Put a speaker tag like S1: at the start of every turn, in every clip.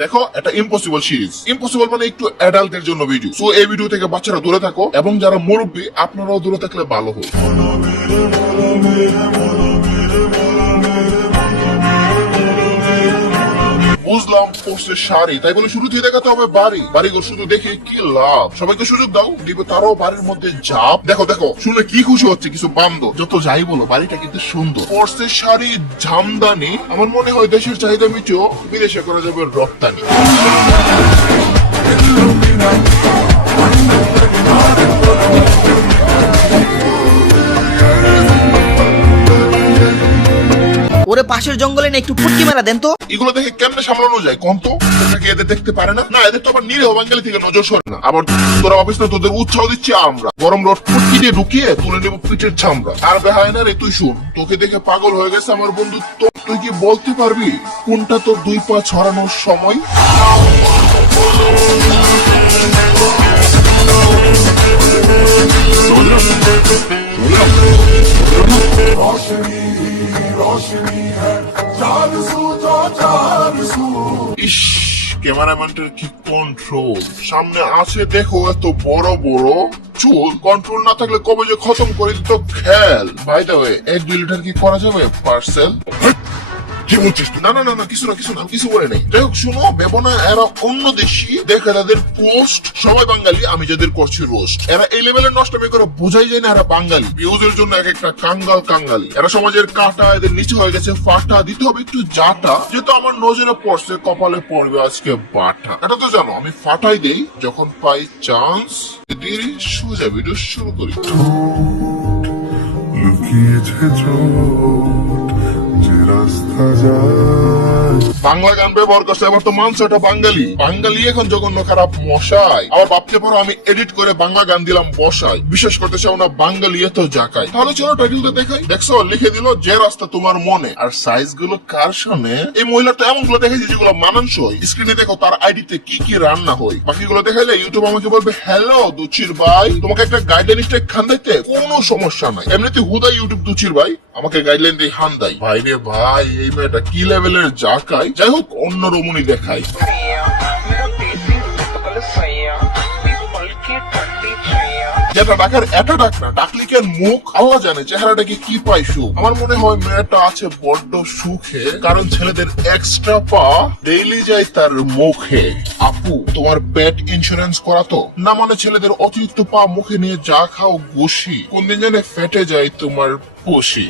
S1: দেখো, এটা impossible series impossible মানে একটু অ্যাডাল্টের জন্য ভিডিও সো এই ভিডিও থেকে বাচ্চারা দূরে থাকো এবং যারা মুরব্বী, আপনারাও দূরে থাকলে ভালো হয়। বুঝলাম পোস্টের শাড়ি। তাই বলে শুরু দিয়ে দেখাতে হবে বাড়ি। বাড়িঘর শুধু দেখে কি লাভ? সবাইকে সুযোগ দাও। দিবে তারাও বাড়ির মধ্যে যাব দেখো দেখো শুনে কি খুশি হচ্ছে কিছু বান্ধব। যত যাই বলো, বাড়িটা কিন্তু সুন্দর। পোস্টের শাড়ি জামদানি, আমার মনে হয় দেশের চাহিদা মিটিও বিদেশে করা যাবে রপ্তানি।
S2: পাশের জঙ্গলে না একটু ফুটকি মেরা দেন তো।
S1: এগুলো দেখে কেমনে সামলানো যায় কোন তো? তোকে এদের দেখতে পারে না? না, এদের তো আবার নিরীহ বাঙালি থেকে নজর সরে না। আবার তোরা অফিস না, তোদের উৎসাহ দিচ্ছি আমরা। গরম রড ফুটকি দিয়ে ঢুকিয়ে তুলে নেব পিঠের চামড়া আর বেহায় না রে, তুই শুন। তোকে দেখে পাগল হয়ে গেছে আমার বন্ধু তো তুই কি বলতে পারবি? কোনটা তোর দুই পা ছড়ানোর সময়? ক্যামেরাম্যানটার কি কন্ট্রোল সামনে আছে, দেখো, এত বড় বড় চুল। কন্ট্রোল না থাকলে কবে যে খতম করে দিত খেল ভাই দা এক দুই লিটার কি করা যাবে? পার্সেল কি বলছিস? না না কিছু না কিছু না কিছু বলে নেই যাই হোক শুনো ভেবো না এরা অন্য দেশি দেখে তাদের পোস্ট সবাই বাঙালি আমি যাদের করছি রোস্ট এরা এই লেভেলের নষ্টমী করে বোঝাই যায় না এরা বাঙালি ভিউজের জন্য এক একটা কাঙ্গাল কাঙ্গালি এরা সমাজের কাটা এদের নিচে হয়ে গেছে ফাটা দিতে হবে একটু জাটা যেহেতু আমার নজরে পড়ছে কপালে পড়বে আজকে বাটা এটা তো জানো আমি ফাটাই দেই যখন পাই চান্স ধীরে সোজা ভিডিও শুরু করি
S3: লুকিয়েছে চোট যে রাস্তা যায়
S1: বাংলা গান ব্যবহার করছে আবার তো মানছে ওটা বাঙালি। বাঙালি এখন জঘন্য খারাপ মশাই। আবার ভাবতে পারো, আমি এডিট করে বাংলা গান দিলাম বসাই। বিশেষ করতে চাও না, বাঙালি এত জাকাই। তাহলে চলো টাইটেলটা দেখাই। দেখছ, লিখে দিল, যে রাস্তা তোমার মনে। আর সাইজগুলো কার শোনে এই মহিলাটা এমনগুলো দেখাইছে যেগুলো মানানসই। স্ক্রিনে দেখো, তার আইডিতে কি কি রান্না হয়। বাকিগুলো দেখাইলে ইউটিউব আমাকে বলবে হ্যালো দুচির ভাই। তোমাকে একটা গাইডলাইন স্টেক খান দিতে কোনো সমস্যা নাই। এমনিতে হুদা ইউটিউব দুচির ভাই। আমাকে গাইডলাইন দিয়ে খান দেয় ভাই রে ভাই এই মেয়েটা কি লেভেলের জাকাই? যাই হোক অন্য রমণী
S4: দেখায়
S1: যেটা ডাকার এটা ডাক না ডাকলিকের মুখ? আল্লাহ জানে চেহারাটাকে কি পাই সুখ। আমার মনে হয় মেয়েটা আছে বড্ড সুখে, কারণ ছেলেদের এক্সট্রা পা ডেইলি যায় তার মুখে। আপু, তোমার পেট ইন্স্যুরেন্স করা তো? না মানে ছেলেদের অতিরিক্ত পা মুখে নিয়ে যা খাও গোসি কোনদিন জানে ফেটে যায় তোমার পশি।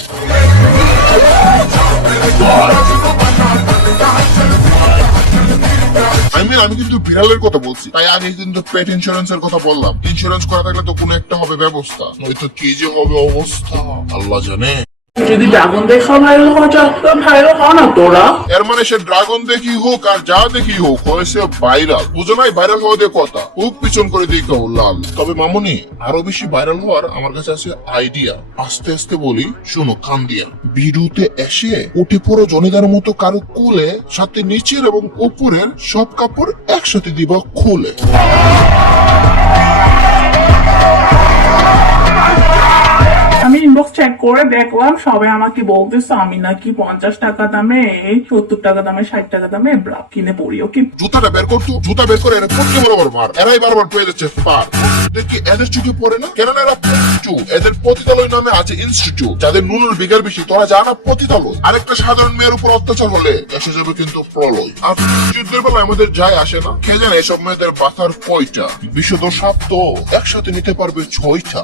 S1: আমি কিন্তু বিড়ালের কথা বলছি। তাই আগে কিন্তু পেট ইন্স্যুরেন্স এর কথা বললাম। ইন্স্যুরেন্স করা থাকলে তো কোনো একটা হবে ব্যবস্থা। নয়তো কি যে হবে অবস্থা, আল্লাহ জানে।
S5: যদি ড্রাগন দেখা ভাইরাল হওয়া ভাইরাল না তোরা।
S1: এর মানে সে ড্রাগন দেখি হোক আর যা দেখি হোক হয়েছে ভাইরাল বুঝো নাই ভাইরাল কথা। খুব পিছন করে দিই লাল। তবে মামুনি, আরও বেশি ভাইরাল হওয়ার আমার কাছে আছে আইডিয়া আস্তে আস্তে বলি, শোনো কান দিয়া ভিডিওতে এসে উঠে পড়ো মতো কারও কোলে, সাথে নিচের এবং উপরের সব কাপড় একসাথে দিবা খুলে।
S5: ইনবক্স চেক করে দেখলাম সবাই আমাকে বলতেছে আমি নাকি পঞ্চাশ টাকা দামে সত্তর টাকা দামে ষাট টাকা দামে ব্রা কিনে পড়ি ওকে?
S1: জুতাটা বের করতো জুতা বের করে এরা পড়তে বরাবর মার। এরাই বারবার পেয়ে যাচ্ছে পার। দেখি এদের চোখে পড়ে না? কেননা এরা এদের পতিতালয় নামে আছে ইনস্টিটিউট যাদের নুনুর বিঘার বেশি। তোরা জানা পতিতালয় আরেকটা সাধারণ মেয়ের উপর অত্যাচার হলে এসে যাবে কিন্তু প্রলয়। আর যুদ্ধের বেলায় আমাদের যায় আসে না? কে জানে এসব মেয়েদের বাতার কয়টা? বিশুদ্ধ সাপ তো একসাথে নিতে পারবে ছয়টা।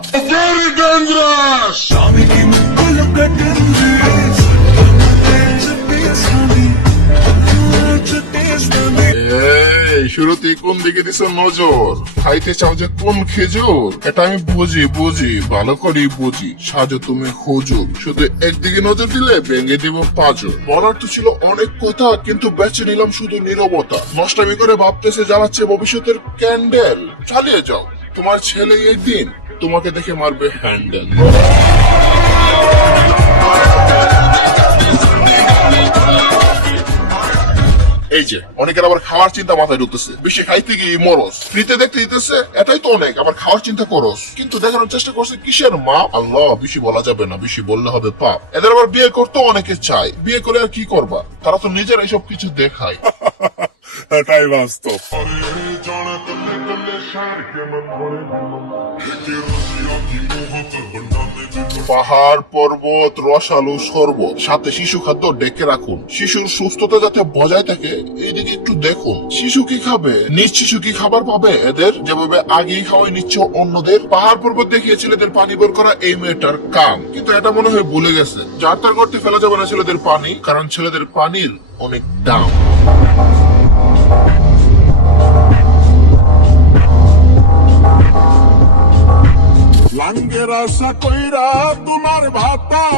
S1: এই কোন দিকে দিছ নজর? খাইতে চাও যে কোন খেজুর? এটা আমি বুঝি বুঝি, ভালো করেই বুঝি। সাজো তুমি হুজুর। শুধু একদিকে নজর দিলে ভেঙে দিব পাজর বলার তো ছিল অনেক কথা, কিন্তু বেছে নিলাম শুধু নীরবতা। নষ্টামি করে ভাবতেছে জ্বালাচ্ছে ভবিষ্যতের ক্যান্ডেল। চালিয়ে যাও। তোমার ছেলে একদিন তোমাকে দেখে মারবে হ্যান্ডেল। এই যে অনেকের আবার খাওয়ার চিন্তা মাথায় ঢুকতেছে। বেশি খাইতে গিয়ে মরস। ফ্রিতে দেখতে দিতেছে এটাই তো অনেক আবার খাওয়ার চিন্তা করস। কিন্তু দেখানোর চেষ্টা করছে কিসের মা? আল্লাহ বেশি বলা যাবে না বেশি বললে হবে পাপ। এদের আবার বিয়ে করতেও অনেকে চায়। বিয়ে করে আর কি করবা? তারা তো নিজের এইসব কিছু দেখায়।
S3: এটাই বাস্তব।
S1: পাহাড়, পর্বত, রসালো শরবত, সাথে শিশু খাদ্য ডেকে রাখুন। শিশুর সুস্থতা যাতে বজায় থাকে এইদিকে একটু দেখুন। শিশু কি খাবে? নিজ শিশু কি খাবার পাবে? এদের যেভাবে আগেই খাওয়াই নিচ্ছে অন্যদের। পাহাড়, পর্বত দেখিয়ে ছেলেদের পানি বের করা এই মেয়েটার কাম। কিন্তু এটা মনে হয় ভুলে গেছে। যার তার করতে ফেলা যাবে না ছেলেদের পানি, কারণ ছেলেদের পানির অনেক দাম।
S3: লাঙ্গের আশা কইরা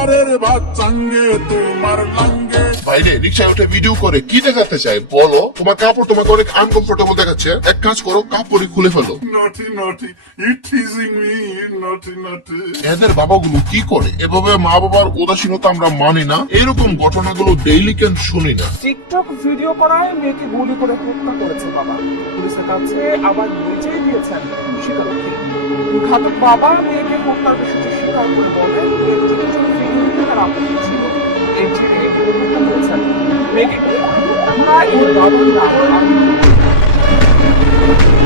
S3: ভাতারের ভাত চাঙ্গে তোমার লাঙ্গে
S1: বাইরে রিক্সায় উঠে ভিডিও করে কি দেখাতে চাই? বলো। তোমার কাপড় তোমাকে অনেক আনকমফোর্টেবল দেখাচ্ছে। এক কাজ করো কাপড়ই খুলে ফেলো।
S3: নটি নটি ইট টিজিং মি নটি নটি
S1: এদের বাবাগুলো কি করে? এভাবে মা বাবার উদাসীনতা আমরা মানি না। এরকম ঘটনাগুলো ডেইলি কেন শুনি না?
S6: টিকটক ভিডিও করায় মেয়েকে গুলি করে হত্যা করেছে বাবা। পুলিশের কাছে আবার নিজেই দিয়েছেন স্বীকারোক্তি ঘাতক বাবা মেয়েকে হত্যার বিষয়টি স্বীকার করে বলেন মেয়ের টিকটক ভিডিও নিতে তার আপত্তি ছিল এর